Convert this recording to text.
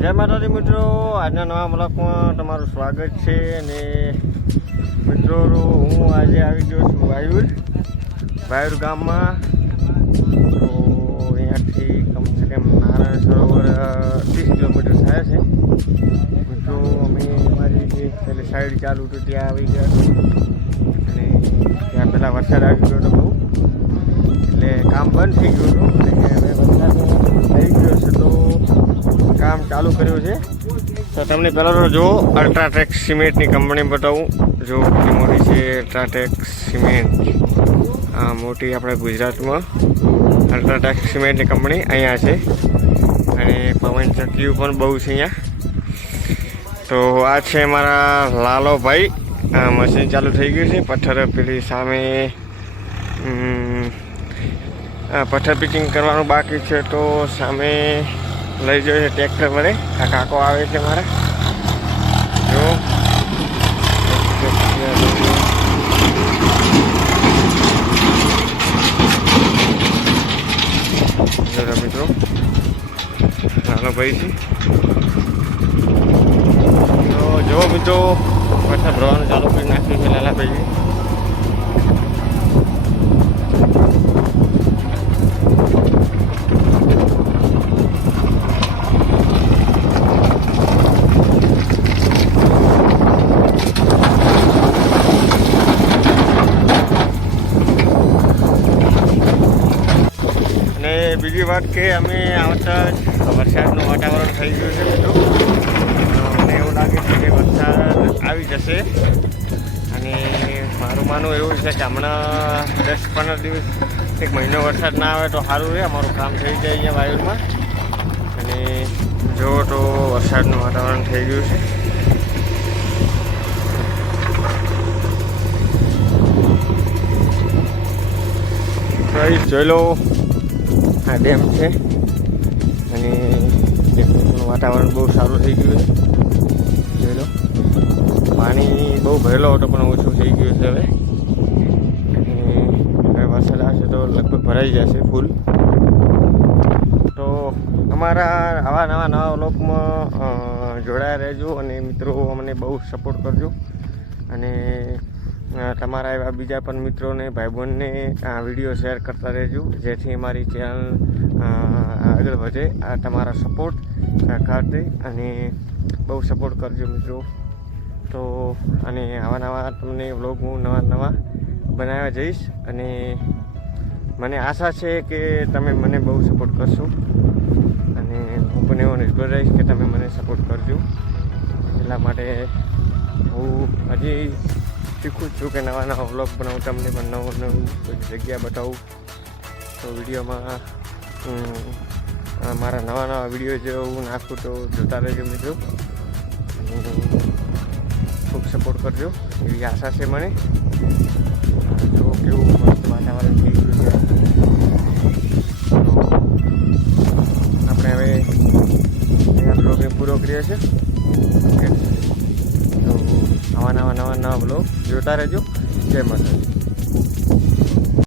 જય માતાજી મિત્રો, આજના નવા બ્લોગમાં તમારું સ્વાગત છે. અને મિત્રો હું આજે આવી ગયો છું વાયુર ગામમાં. તો અહીંયાથી કમસે કમ નારાયણ સરોવર 30 કિલોમીટર થાય છે. મિત્રો અમે અમારી જે પેલી સાઈડ ચાલુ હતું ત્યાં આવી ગયા અને ત્યાં પહેલાં વરસાદ આવી ગયો હતો બહુ, એટલે કામ બંધ થઈ ગયું હતું. અને હવે વરસાદ થઈ ગયો છે તો કામ ચાલુ કર્યું છે. તો તમને પહેલાં તો જો અલ્ટ્રાટેક સિમેન્ટની કંપની બતાવું. જો કેટલી મોટી છે અલ્ટ્રાટેક સિમેન્ટ. આ મોટી આપણે ગુજરાતમાં અલ્ટ્રાટેક સિમેન્ટની કંપની અહીંયા છે. અને પવન ચક્કીઓ પણ બહુ છે અહીંયા. તો આ છે મારા લાલોભાઈ. મશીન ચાલુ થઈ ગયું છે. પથ્થર પેલી સામે પથ્થર પિચિંગ કરવાનું બાકી છે. તો સામે લઈ જાય છે ટ્રેક્ટર વડે. આ કાકો આવે છે મારા. જો મિત્રો નાનો ભાઈ છે. તો જો મિત્રો પથ્થર ભરવાનું ચાલુ કરી નાખ્યું છે લાલાભાઈ. બીજી વાત કે અમે આવતા વરસાદનું વાતાવરણ થઈ ગયું છે મિત્રો. મને એવું લાગે છે કે વરસાદ આવી જશે. અને મારું માનવું એવું છે કે હમણાં 10-15 દિવસ એક મહિનો વરસાદ ના આવે તો સારું રહે. અમારું કામ થઈ જાય અહીંયા વાયુરમાં. અને જો તો વરસાદનું વાતાવરણ થઈ ગયું છે. જોઈ લો આ ડેમ છે. અને ડેમનું વાતાવરણ બહુ સારું થઈ ગયું છે. જોઈ લો પાણી બહુ ભરેલો હતો પણ ઓછું થઈ ગયું છે હવે. અને વરસાદ આવશે તો લગભગ ભરાઈ જશે ફૂલ. તો અમારા આવા નવા વ્લોગમાં જોડાયા રહેજો. અને મિત્રો અમને બહુ સપોર્ટ કરજો. અને તમારા એવા બીજા પણ મિત્રોને ભાઈબંધને આ વિડીયો શેર કરતા રહેજો, જેથી અમારી ચેનલ આગળ વધે. આ તમારા સપોર્ટ સહકારથી અને બહુ સપોર્ટ કરજો મિત્રો. તો અને આવા તમને વ્લોગ હું નવા બનાવવા જઈશ. અને મને આશા છે કે તમે મને બહુ સપોર્ટ કરશો. અને હું પણ એવો નિર્ભર રહીશ કે તમે મને સપોર્ટ કરજો. એટલા માટે હું હજી શીખું છું કે નવા વ્લોગ બનાવું, તમને પણ નવું કોઈ જગ્યા બતાવું. તો વિડીયોમાં મારા નવા વિડીયો જો હું નાખું તો જોતા રહેજો મિત્રો. ખૂબ સપોર્ટ કરજો એવી આશા છે મને. જો કેવું મસ્ત વાતાવરણ થઈ ગયું છે. આપણે હવે અહીંયા બ્લોગને પૂરો કરીએ છીએ. તો આવા નવા બ્લોગ જોતા રહેજો. જય માતાજી.